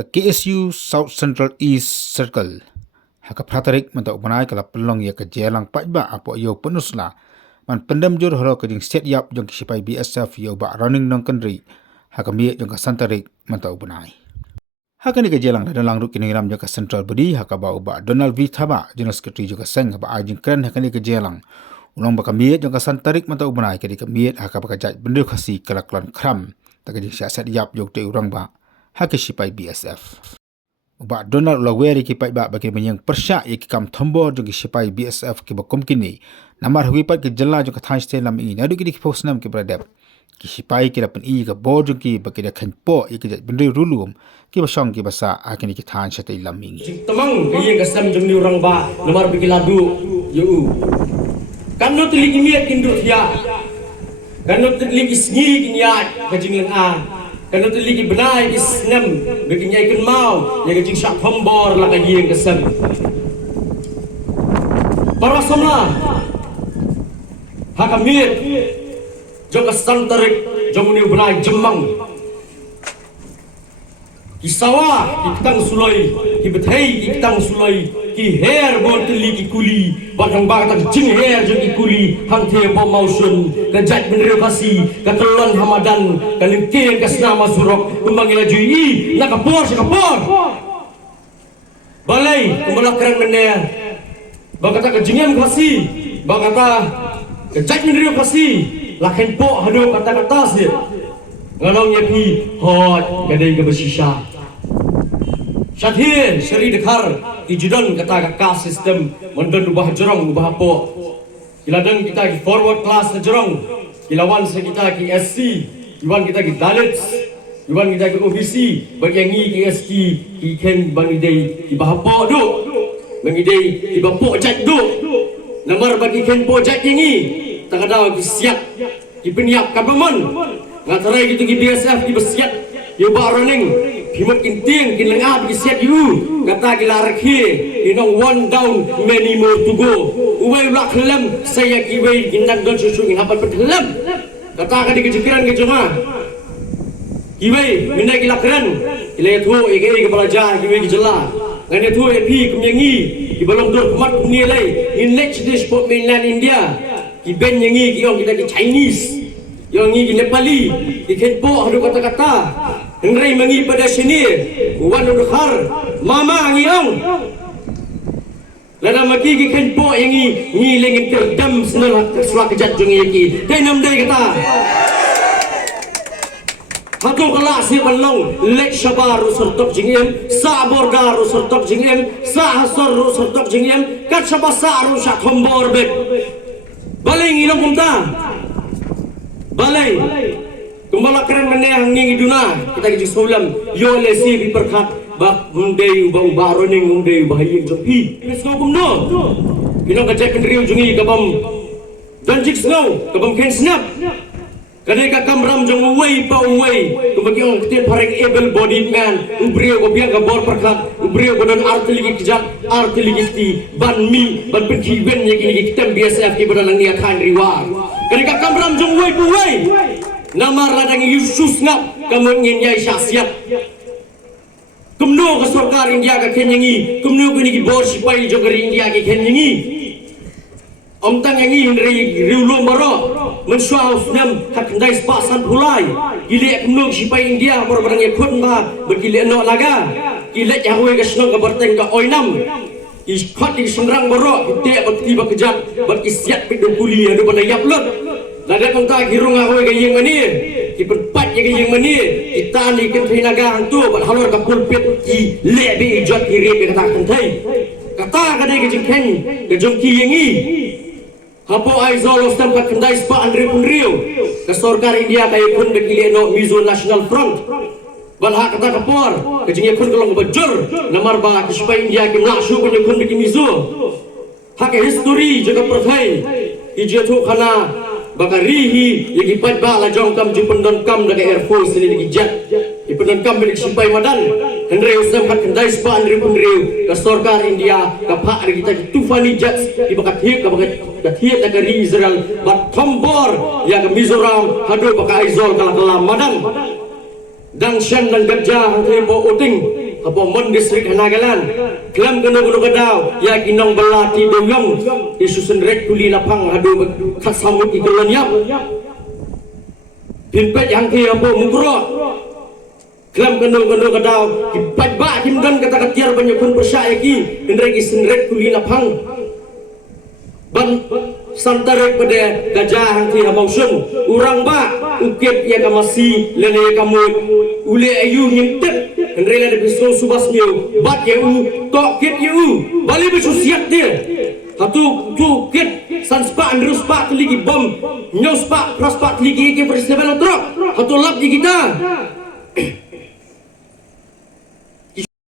ke KSU South Central East Circle. Haka pratarik menta ubanai kala pelong ya ke jelang pajba apo yo penusla man pendam jur haro ke jing set yap jong sipai BSF yo ba running nong kendri haka mi jong ka santarik menta ubanai. Haka ni ke jelang dan lang ruk kini ram jong ka Central Budi haka ba uba Donald V Thaba General Secretary jong ka seng ba ajing kren haka ni ke jelang ulong ba kami jong ka santarik menta ubanai ke di kami haka ba ka jaj bendu khasi kala klan kram tak jing set yap jong te urang ba haka sipai BSF. Uba Donald Laweri ki pai ba bagi menyang persya ye ki kam thombo jong ki sipai BSF ki bakom kini namar hui pat ki jalla jong ka thai ste lam i nadu ki di posnam ki bradap ki sipai ki dapen i ka bo jong ki bagi da khan po ye ki bendri rulum ki basong ki basa akini ki than ste lam i tamang ki yang kasam jong ni orang ba namar bagi ladu yu kan no tili ki miat kindu ya kan no tili ki sngi ki niat ka jing lang a kan tu lagi benai isnam bagi nyai kan mau yang jing syak thombor la kaji yang kesem para samla hakamir jong santarik jong ni benai jemang kisawa kitang sulai ki bethai kitang sulai ki her bon teli ki kuli bakang bakang jing her jong ki kuli hang the bo mausun ka jat benre pasi ka kelon hamadan ka lingkir ka senama surok tumbang jui nak kapor balai kumbala keren meneh bakata ka jingem pasi bakata ka jat benre pasi laken po hadu kata-kata sia ngalong ye pi hot gadai ka bersisa Syadhir seri dekhar ijudon kata ka sistem mendon ubah jerong ubah po kiladan kita ki forward class jerong kilawan kita ki SC iwan kita ki Dalit iwan kita ki OBC bagiangi ki SK ki ken bangidei ki bahapo du bangidei ki bapo jat du namar bagi ken po jat yangi takada ki siap ki peniap kapaman ngatarai gitu ki BSF ki bersiap yo ba running Himat kinting kinlengah bagi siap you kata gila rakhi inong one down many more to go uway ulak lem saya kiway gindan don susu ngin hapat lem kata ka di kejekiran ke joma kiway minda gila keren ila tu ege pelajar kiway gijela ngane tu epi kumyangi ki balong dor kumat kumni lai in next this sport mainland India ki ben yangi ki ong kita ki Chinese yang ngi ki Nepali ki kenpo hadu kata-kata Ngrai mangi pada sini, wan ukhar, mama ngiong. Lada maki ki kenpo yang ngi lengin terdam senelak selak kejat jong yaki. Dai nam dai kata. Hatu kelak si balong lek syabar usurtok jingem, sa borgar usurtok jingem, sa hasor usurtok jingem, kat syabasa ru syak khombor bet. Balai ngilong kumta. Balai. Kumbala keren meneh ngi duna kita gi solam yo lesi bi perkhat bak mundei uba roning mundei bahaya jopi wis ko kumno kino ka cek kendriu jungi kabam danjik snow kabam ken snap kadai ka kamram jong uwei pa uwei kubagi ong ketian pareng able bodied man ubrio ko biang ka bor perkhat ubrio ko don arti ligi kejat arti ligi ti ban mi ban penki ben ye kini kitam BSF ki bodan ni akan riwa kadai ka kamram jong uwei pa uwei Namar ladang Yusus ngap kamu ingin nyai syasiat. Kumno ke sorkar India ke kenyangi, kumno ke ni bor sipai jogar India ke kenyangi. Om tang yangi riulo maro, mensuau senam kat kendai sepasan pulai. Gile kumno sipai India mor barang yakun ba bergile no laga. Gile jahwe ke senang ke berteng ke oinam. Iskhat di sengrang maro, dia bertiba kejat, berkisiat pidung kuli ada pada yaplut. Lada kongta girung aku ke yang mani, ki perpat ke yang mani, kita ni kan naga hantu, bat halor ka pulpit ki lebi ijat kiri ke kata kentai. Kata kadai ke jengken, ke jongki yangi. Hapo aizol ostam kat kendai spa Andre Punrio, ke sorkar India kaya kun bekile no Mizo National Front. Balha kata kapor, ke jengye kun kelong bejur, namar ba ke supaya India ke melakshu kun kun beki Mizo. Hak history juga perthai, ijatu khana bakarihi yang ipat ba la jong kam ju pendon kam daga Air Force ni lagi jet i pendon kam milik simpai madan Henry usam kat kendai spa Andre Punrio ke sorkar India ke pak kita tufani jets i bakat hik ke bakat hik daga Israel bat tombor ya ke Mizoram hadu bakat aizol kala madan dang syan dan gajah hang bo uting apa mon distrik Hanagalan kelam kena gunu kadau ya kinong belati doyong isusun rek kuli lapang hadu kasamut ikulan yap pinpet yang ki apa mukro kelam kena gunu kadau kipat ba kimdan kata katiar banyak pun persya ki rek isusun rek kuli lapang ban santarik pada gajah yang ti hamausun urang ba ukip ya kamasi lene kamu ule ayu nyintep henrela de bisul subasnya bat ya tok kit yu bali besusiat dia hatu tu kit sanspa andrus pa ligi bom nyos pa pras pa ligi ke presiden trok hatu lap di kita